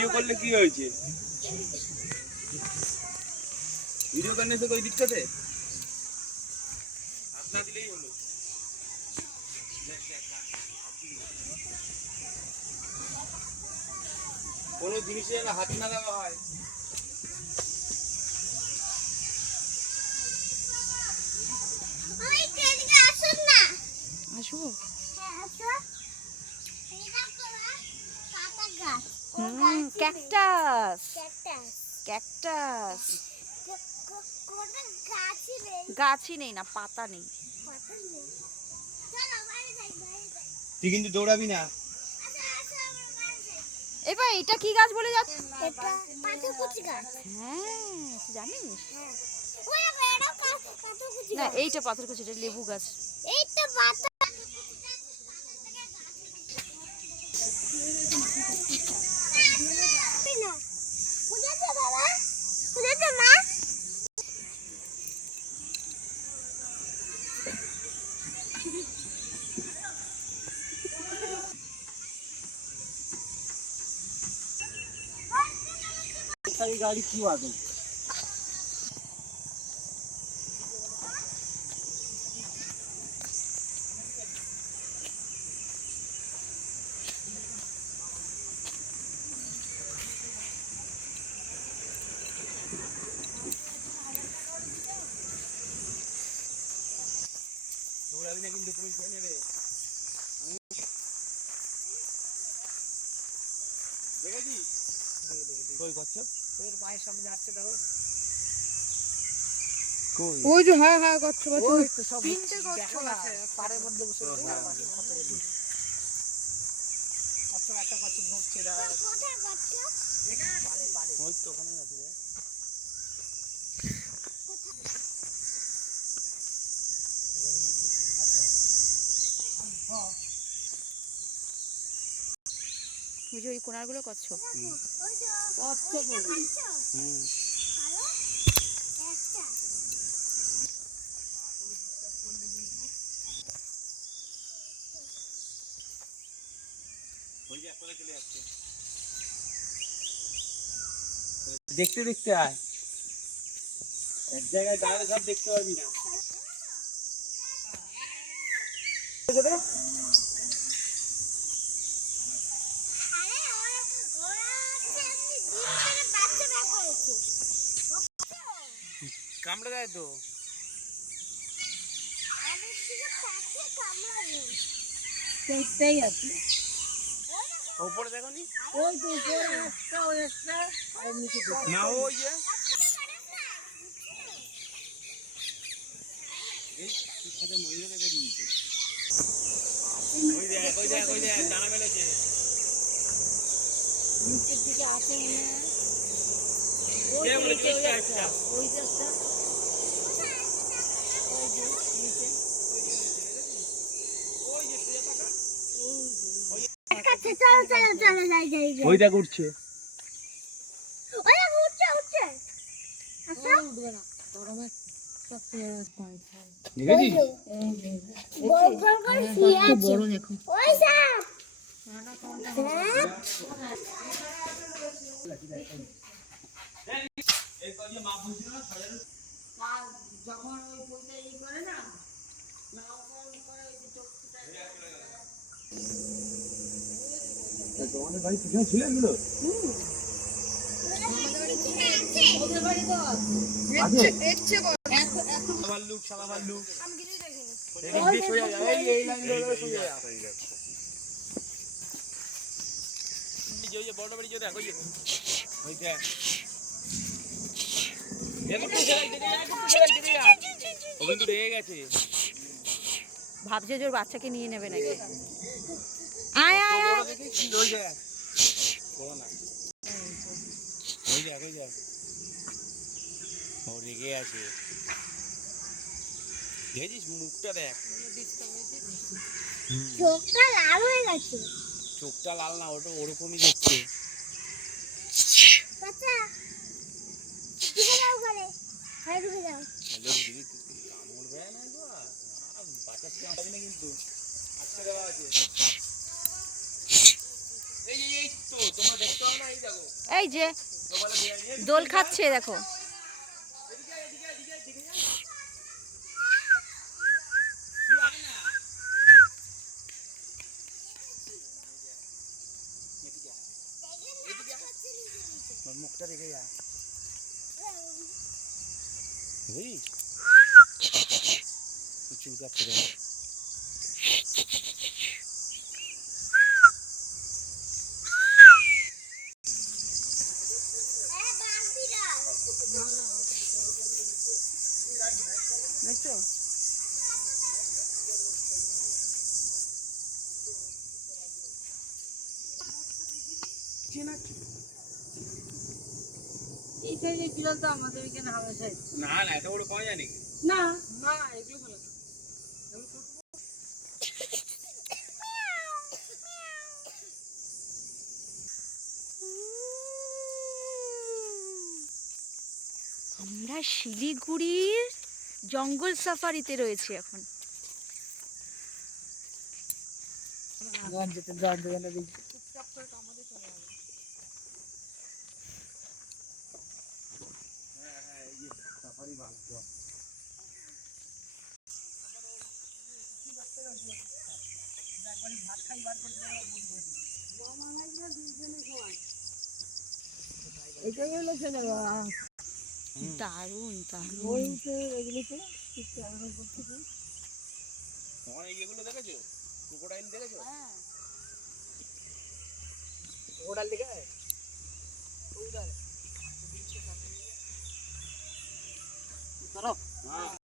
Video করলে কি হয়েছে? ভিডিও করলে তো ওই দিকটাতে হাত না দিলেই হলো। কোনো জিনিসে যেন হাত না দেওয়া হয়। আসবো। ক্যাকটাস ক্যাকটাস গাছই নেই না, পাতা নেই। তুই কিন্তু দৌড়াবি না। এবার এটা কি গাছ বলে যাচ্ছে? এটা পাথরকুচি গাছ। হ্যাঁ, জানিস? ওই এটা পাথরকুচি না, গাছ। এইটা পাথরকুচি, এটা লেবু গাছ। এইটা পাথর না। বুঝাতে বাবা? বুঝাতে মা? गाड़ी क्यों आ गई? দৌড়াবি না কিন্তু পুলিশ ধরে নেবে। দেখেছিস? কই কচ্ছপ? তোর পায়ের সামনে হাঁটছে দেখো। কই? ওই যে হ্যাঁ হ্যাঁ কচ্ছপ আছে। ওই তো সব তিনটে কচ্ছপ আছে পাড়ের মধ্যে বসে আছে। কচ্ছপ একটা কচ্ছপ ঢুকছে দাঁড়া। কোথায় কচ্ছপ? পাড়ে পাড়ে। ওই তো ওখানেই আছে রে। ওই যে ওই কোনারগুলো কচ্ছপ। কচ্ছপ ওগুলি। হুম। দেখতে দেখতে আয়, এক জায়গায় দাঁড়ালে সব দেখতে পারবি না। কামড়ে দেয় তো। উপরে দেখো নি? ওই তো উপরে একটা ওই একটা আর নিচে না ওই যে এই পাখির সাথে ময়ূর রেখে দিয়েছে। ওই দেখ ওই দেখ ওই দেখ ডানা মেলেছে। নিচের দিকে আছে মনে হয়। যে বলে জিনিসটা একটা ওই যে একটা ওই যে নিচে ওই যে সোজা টাকা চলো চলো চলো যাই যাই যাই। ওই দেখ উঠছে। ওই উঠছে উঠছে। আচ্ছা উঠবে না গরমে সব দেখেছিস? বড় বড় করে শুয়ে আছে। বড় দেখো ওই সাপ এই কই যে মা বলছিল না ছড়ানো যখন ওই পয়সা ই করে না নামকরণ করে ওই যে চোখটা তোমাদের বাড়ি পিছনে ছিল এগুলো? ওদের বাড়ি তো আছে? এখন ভাল্লুক সাদা ভাল্লুক আমি কিছুই দেখিনি। এদিক দিয়ে সোজা যা, এই লাইন ধরে সোজা যা। ওই যে বড় বাড়ি যে দেখ ওই যে ওই দেখ ও কিন্তু রেগে গেছে। ভাবছে যে ওর বাচ্চাকে নিয়ে নেবে নাকি। আয় আয় আয়। ওই দেখ বড় না ওই দেখ ওই দেখ ও রেগে আছে। দেখেছিস মুখটা দেখ, চোখটা লাল হয়ে গেছে। চোখটা লাল না ওটা ওরকমই দেখছে। বাচ্চা ঢুকে যাও ঘরে, ঘরে ঢুকে যাও। দিদি কামড় দেয় না তো বাচ্চা ছিলাম না কিন্তু আজকে দেওয়া আছে। এই এই তো তোমরা দেখতে পাও না, এই দেখো এই যে তো বলে দিয়ে দোল খাচ্ছে দেখো। এদিকে এদিকে এদিকে এদিকে যা তুই আয় না এদিকে এদিকে তোর মুখটা দেখে যা এই চুল কাটতে দেয় হ্যাঁ বাঘ বিড়াল দেখছো এই সাইজের বিড়াল তো আমাদের এখানে হামেশাই। না না এটা বড় কয় জানি না না এগুলো ভালো না। আমরা শিলিগুড়ির জঙ্গল সাফারিতে রয়েছি এখন। হ্যাঁ হ্যাঁ এই সাফারি ভালো এটাই হলো ছেলে দারুণ দারুণ। ওই তো এগুলোতে ঠিক করতে তোমার এইগুলো দেখেছো ক্রোকোডাইল দেখেছো ওড়াল দিকে ওই দাঁড়ে হ্যাঁ